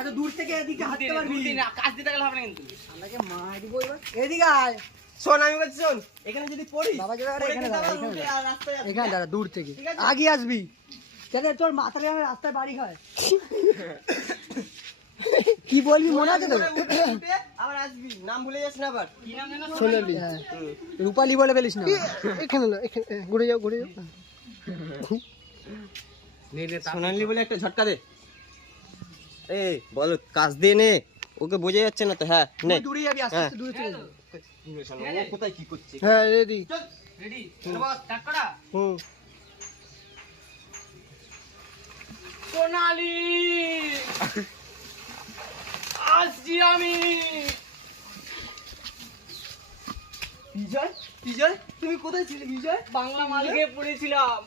এত দূর থেকে এদিকে হাঁটতে পারবি না, কাজ দিতে গেলে হবে না কিন্তু। আমাকে মারি বলবা এদিকে আয় শোন আমি বলছি শোন এখানে যদি পড়িস বাবা যাবে পড়ে এখানে কিন্তু দাঁড়া, আবার এখানে উঠে দাঁড়া। আর রাস্তায় আসবি। এখানে দাঁড়া দূর থেকে ঠিক আছে? আগে আসবি যাতে তোর মাথায় আমার রাস্তায় বাড়ি খায় কি বলবি মনে আছে তো পরে উঠে উঠে আবার আসবি নাম ভুলে যাস না আবার কি নাম জানো? সোনালি রূপালি বলে ফেলিস না এখানে ঘুরে যাও সোনালি বলে একটা ঝটকা দে এই বল কাজ দিয়ে নে ওকে বোঝা যাচ্ছে না তো হ্যাঁ নে দূরে যাবি আস্তে আস্তে দূরে চলে যাবি ও কোথায় কি করছে হ্যাঁ রেডি চল, রেডি? স্টার্ট করা? হুম সোনালি! আসছি আমি। বিজয় বিজয় তুমি কোথায় ছিলে বিজয় বাংলা মাল খেয়ে পড়েছিলাম।